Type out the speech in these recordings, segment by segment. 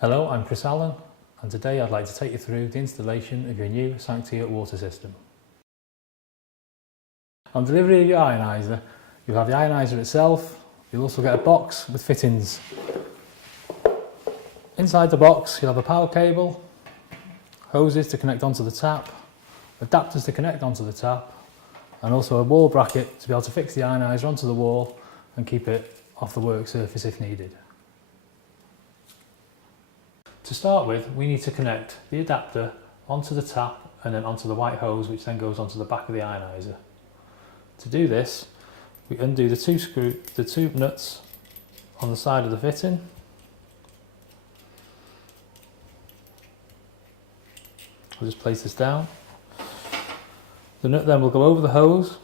Hello, I'm Chris Allen, and today I'd like to take you through the installation of your new Sanctia water system. On delivery of your ioniser, you'll have the ioniser itself. You'll also get a box with fittings. Inside the box you'll have a power cable, hoses to connect onto the tap, adapters to connect onto the tap, and also a wall bracket to be able to fix the ioniser onto the wall and keep it off the work surface if needed. To start with, we need to connect the adapter onto the tap and then onto the white hose, which then goes onto the back of the ioniser. To do this, we undo the two nuts on the side of the fitting. I'll just place this down. The nut then will go over the hose.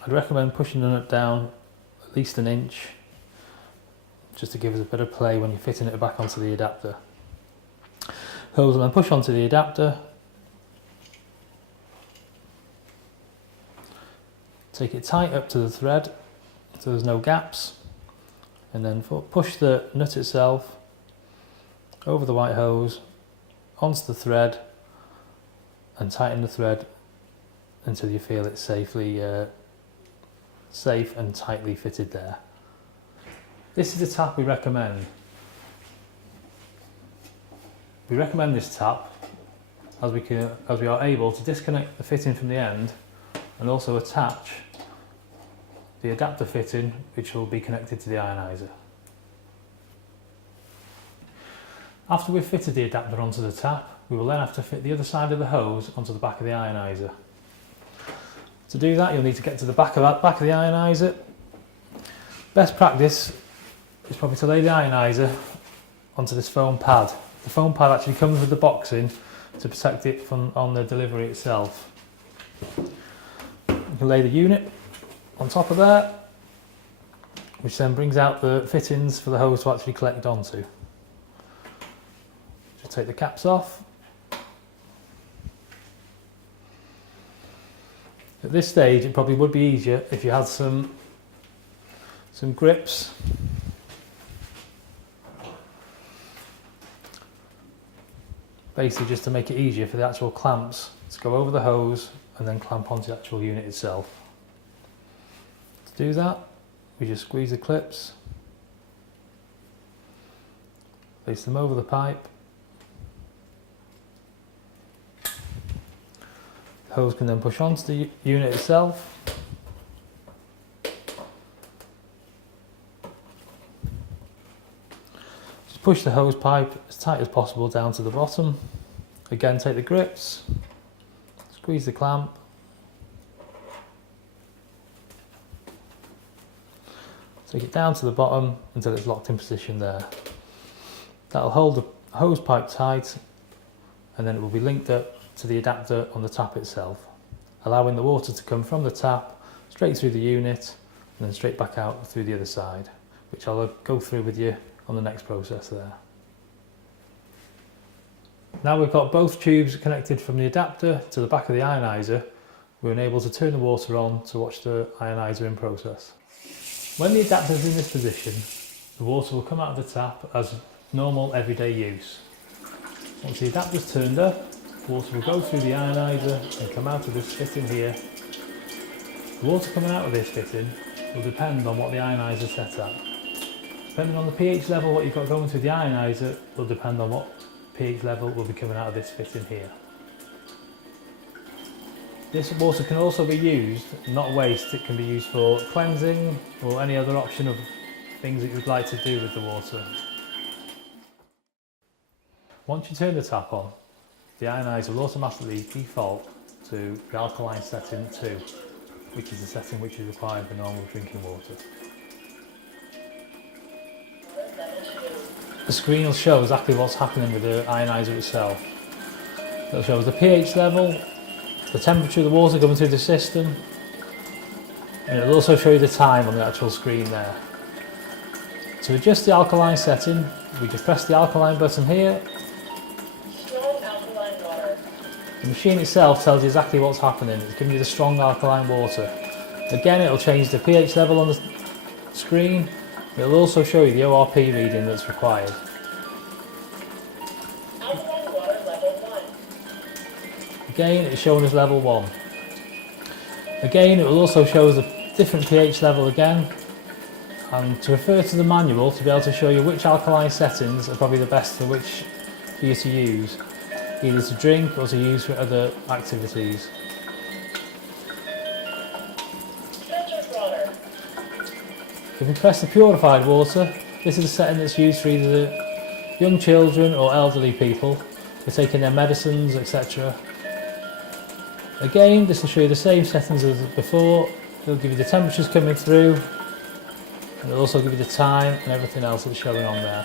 I'd recommend pushing the nut down at least an inch, just to give us a bit of play when you're fitting it back onto the adapter. Hose will then push onto the adapter. Take it tight up to the thread so there's no gaps, and then push the nut itself over the white hose onto the thread and tighten the thread until you feel it's safe and tightly fitted there. This is the tap we recommend. We recommend this tap as we are able to disconnect the fitting from the end and also attach the adapter fitting, which will be connected to the ioniser. After we've fitted the adapter onto the tap, we will then have to fit the other side of the hose onto the back of the ioniser. To do that, you'll need to get to the back of the ioniser. Best practice is probably to lay the ioniser onto this foam pad. The foam pad actually comes with the boxing to protect it from on the delivery itself. You can lay the unit on top of there, which then brings out the fittings for the hose to actually collect onto. Just take the caps off. At this stage, it probably would be easier if you had some grips. Basically just to make it easier for the actual clamps to go over the hose and then clamp onto the actual unit itself. To do that, we just squeeze the clips, place them over the pipe. The hose can then push onto the unit itself. Just push the hose pipe as tight as possible down to the bottom. Again, take the grips, squeeze the clamp, take it down to the bottom until it's locked in position there. That'll hold the hose pipe tight, and then it will be linked up to the adapter on the tap itself, allowing the water to come from the tap straight through the unit and then straight back out through the other side, which I'll go through with you on the next process there. Now we've got both tubes connected from the adapter to the back of the ioniser, we're able to turn the water on to watch the ioniser in process. When the adapter is in this position, the water will come out of the tap as normal everyday use. Once the adapter is turned up, water will go through the ioniser and come out of this fitting here. The water coming out of this fitting will depend on what the ioniser is set at. Depending on the pH level what you've got going through the ioniser will depend on what pH level will be coming out of this fitting here. This water can also be used, not waste, it can be used for cleansing or any other option of things that you'd like to do with the water. Once you turn the tap on, the ioniser will automatically default to the alkaline setting 2, which is the setting which is required for normal drinking water. The screen will show exactly what's happening with the ioniser itself. It'll show us the pH level, the temperature of the water going through the system, and it'll also show you the time on the actual screen there. To adjust the alkaline setting, we just press the alkaline button here. The machine itself tells you exactly what's happening. It's giving you the strong alkaline water. Again, it'll change the pH level on the screen. It'll also show you the ORP reading that's required. Alkaline water level 1. Again, it's showing us level 1. Again, it will also show us a different pH level again, and to refer to the manual to be able to show you which alkaline settings are probably the best for you to use, either to drink or to use for other activities. Filtered water. If we press the purified water, this is a setting that's used for either young children or elderly people for taking their medicines, etc. Again, this will show you the same settings as before. It'll give you the temperatures coming through, and it'll also give you the time and everything else that's showing on there.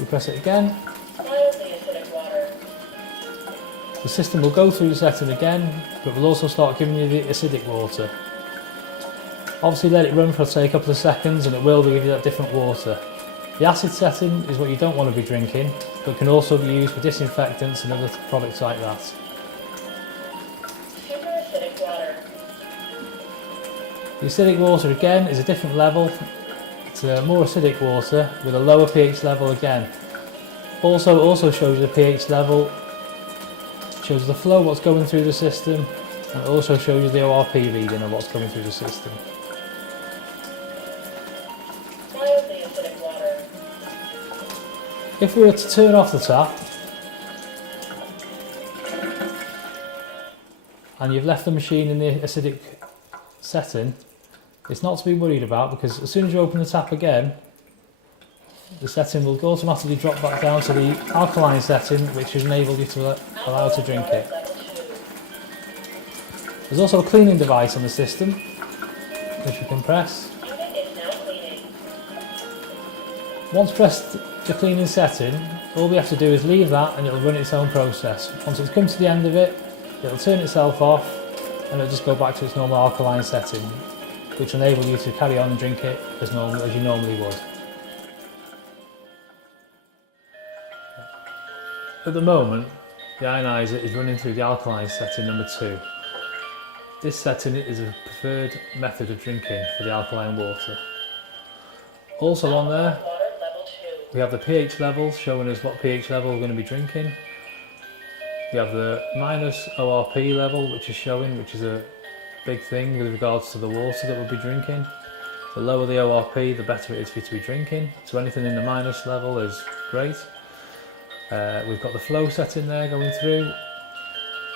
We press it again. Mildly acidic water. The system will go through the setting again, but will also start giving you the acidic water. Obviously let it run for say a couple of seconds and it will give you that different water. The acid setting is what you don't want to be drinking, but can also be used for disinfectants and other products like that. Super acidic water. The acidic water again is a different level. It's a more acidic water with a lower pH level again. Also shows you the pH level, shows the flow, what's going through the system, and it also shows you the ORP reading of what's going through the system. Mildly acidic water. If we were to turn off the tap, and you've left the machine in the acidic setting, it's not to be worried about, because as soon as you open the tap again, the setting will automatically drop back down to the alkaline setting, which will enable you to allow to drink it. Level 2. There's also a cleaning device on the system, which we can press. Unit is now cleaning. Once pressed the cleaning setting, all we have to do is leave that and it'll run its own process. Once it's come to the end of it, it'll turn itself off and it'll just go back to its normal alkaline setting, which will enable you to carry on and drink it as you normally would. At the moment, the ioniser is running through the alkaline setting number 2. This setting is a preferred method of drinking for the alkaline water. Also on there, Water level 2. we have the pH levels showing us what pH level we're going to be drinking. We have the minus ORP level, which is showing, which is a big thing with regards to the water that we'll be drinking. The lower the ORP, the better it is for you to be drinking. So anything in the minus level is great. We've got the flow setting there going through.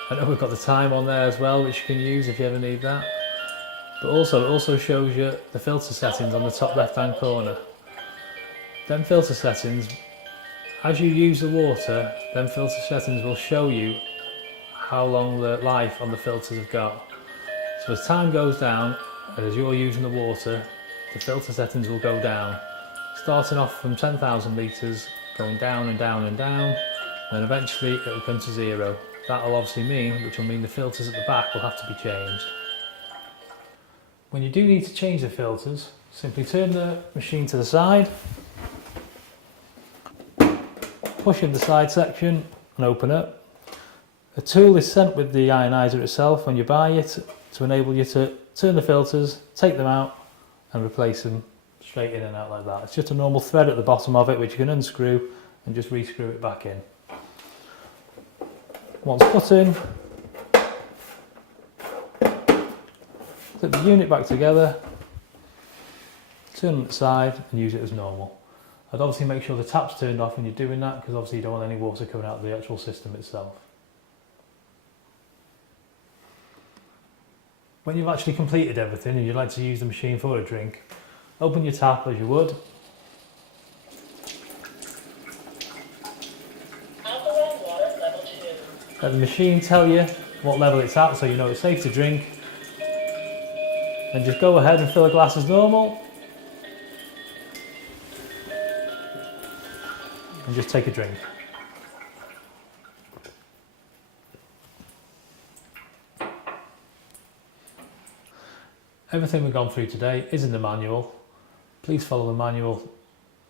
I know we've got the time on there as well, which you can use if you ever need that. But also, it also shows you the filter settings on the top left hand corner. Them filter settings, as you use the water, them filter settings will show you how long the life on the filters have got. So as time goes down, and as you're using the water, the filter settings will go down. Starting off from 10,000 litres, going down and down and down, and eventually it will come to 0. That will obviously mean, which will mean the filters at the back will have to be changed. When you do need to change the filters, simply turn the machine to the side, push in the side section and open up. A tool is sent with the ioniser itself when you buy it to enable you to turn the filters, take them out and replace them straight in and out like that. It's just a normal thread at the bottom of it which you can unscrew and just rescrew it back in. Once put in, clip the unit back together, turn it side and use it as normal. I'd obviously make sure the tap's turned off when you're doing that, because obviously you don't want any water coming out of the actual system itself. When you've actually completed everything and you'd like to use the machine for a drink, open your tap as you would. Alkaline water level 2. Let the machine tell you what level it's at so you know it's safe to drink. And just go ahead and fill a glass as normal. And just take a drink. Everything we've gone through today is in the manual. Please follow the manual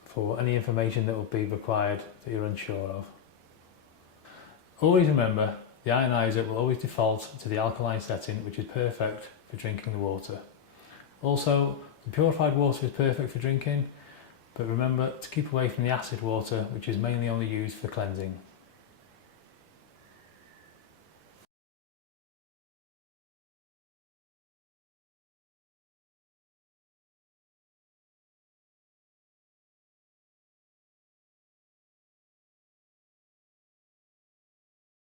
for any information that will be required that you're unsure of. Always remember, the ioniser will always default to the alkaline setting, which is perfect for drinking the water. Also, the purified water is perfect for drinking, but remember to keep away from the acid water, which is mainly only used for cleansing.